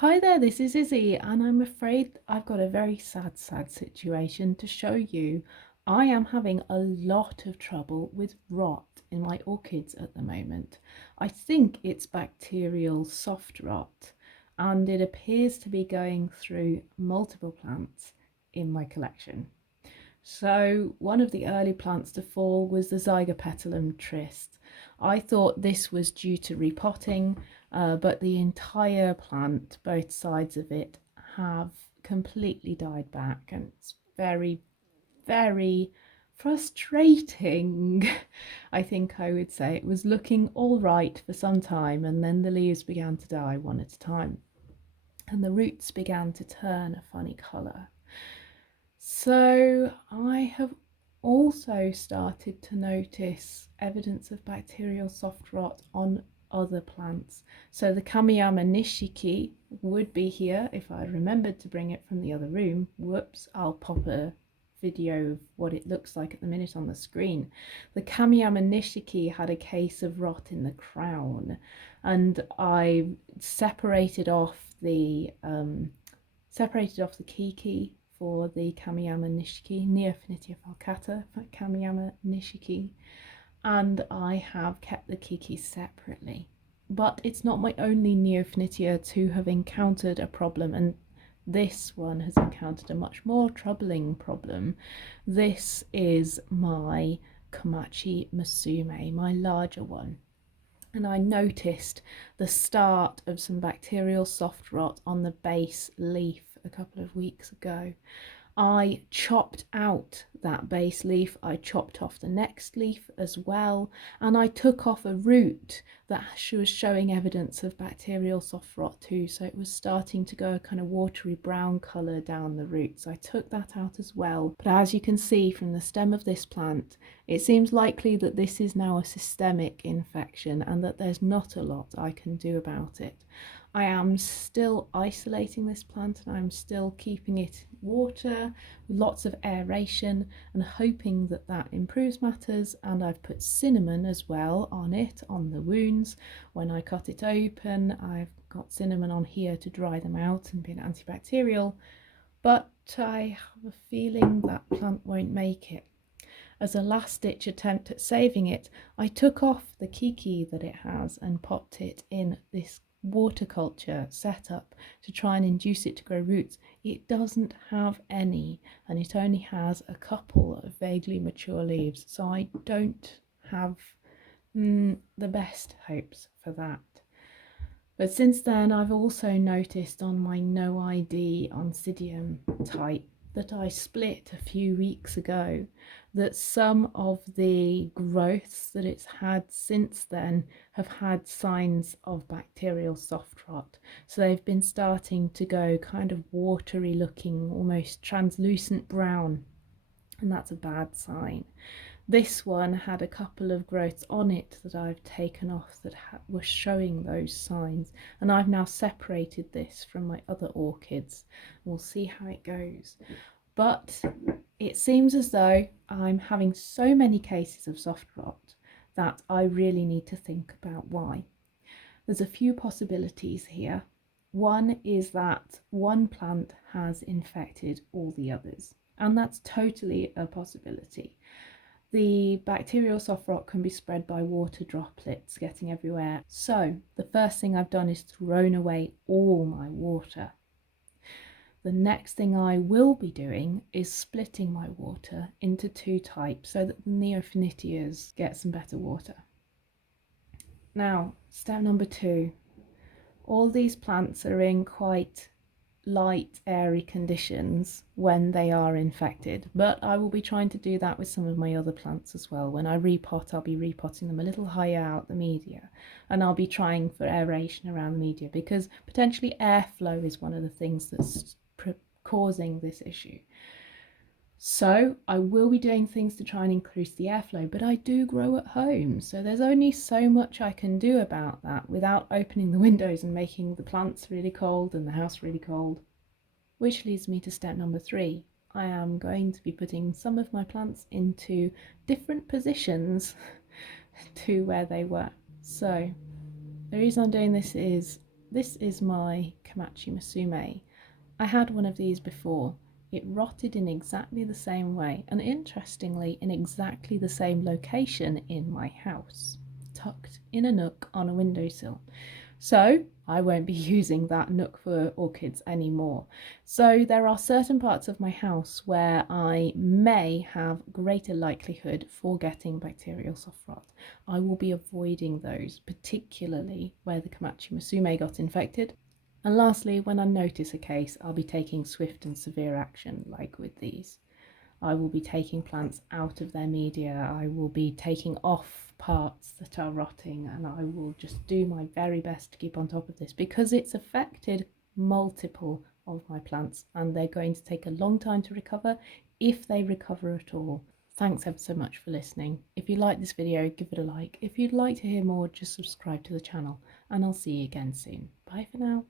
Hi there, this is Izzy, and I'm afraid I've got a very sad situation to show you. I am having a lot of trouble with rot in my orchids at the moment. I think it's bacterial soft rot, and it appears to be going through multiple plants in my collection. So one of the early plants to fall was the Zygopetalum triste. I thought this was due to repotting, but the entire plant, both sides of it, have completely died back, and it's very, very frustrating. I think I would say it was looking all right for some time, and then the leaves began to die one at a time, and the roots began to turn a funny colour. So I have also started to notice evidence of bacterial soft rot on other plants. So the Kamiyama Nishiki would be here if I remembered to bring it from the other room. Whoops, I'll pop a video of what it looks like at the minute on the screen. The Kamiyama Nishiki had a case of rot in the crown, and I separated off the kiki for the Kamiyama Nishiki, Neofinetia falcata, Kamiyama Nishiki, and I have kept the kiki separately. But it's not my only Neofinetia to have encountered a problem, and this one has encountered a much more troubling problem. This is my Komachimusume, my larger one. And I noticed the start of some bacterial soft rot on the base leaf a couple of weeks ago. I chopped out that base leaf, I chopped off the next leaf as well, and I took off a root that was showing evidence of bacterial soft rot too, so it was starting to go a kind of watery brown colour down the roots. I took that out as well, but as you can see from the stem of this plant, it seems likely that this is now a systemic infection and that there's not a lot I can do about it. I am still isolating this plant, and I'm still keeping it water with lots of aeration and hoping that that improves matters. And I've put cinnamon as well on it, on the wounds. When I cut it open, I've got cinnamon on here to dry them out and be an antibacterial, but I have a feeling that plant won't make it. As a last-ditch attempt at saving it, I took off the kiki that it has and popped it in this water culture setup to try and induce it to grow roots. It doesn't have any, and it only has a couple of vaguely mature leaves, so I don't have the best hopes for that. But since then, I've also noticed on my noID Oncidium type that I split a few weeks ago that some of the growths that it's had since then have had signs of bacterial soft rot. So they've been starting to go kind of watery looking, almost translucent brown, and that's a bad sign. This one had a couple of growths on it that I've taken off that were showing those signs, and I've now separated this from my other orchids. We'll see how it goes. But it seems as though I'm having so many cases of soft rot that I really need to think about why. There's a few possibilities here. One is that one plant has infected all the others, and that's totally a possibility. The bacterial soft rot can be spread by water droplets getting everywhere. So the first thing I've done is thrown away all my water. The next thing I will be doing is splitting my water into two types so that the Neofinitias get some better water. Now, step number 2. All these plants are in quite light, airy conditions when they are infected, but I will be trying to do that with some of my other plants as well. When I repot, I'll be repotting them a little higher out the media, and I'll be trying for aeration around the media, because potentially airflow is one of the things that's causing this issue. So I will be doing things to try and increase the airflow, but I do grow at home, so there's only so much I can do about that without opening the windows and making the plants really cold and the house really cold. Which leads me to step number 3. I am going to be putting some of my plants into different positions to where they were. So the reason I'm doing this is this is my Komachimusume. I had one of these before. It rotted in exactly the same way, and interestingly in exactly the same location in my house, tucked in a nook on a windowsill. So I won't be using that nook for orchids anymore. So there are certain parts of my house where I may have greater likelihood for getting bacterial soft rot. I will be avoiding those, particularly where the Komachimusume got infected. And lastly, when I notice a case, I'll be taking swift and severe action, like with these. I will be taking plants out of their media, I will be taking off parts that are rotting, and I will just do my very best to keep on top of this because it's affected multiple of my plants and they're going to take a long time to recover, if they recover at all. Thanks ever so much for listening. If you like this video, give it a like. If you'd like to hear more, just subscribe to the channel, and I'll see you again soon. Bye for now.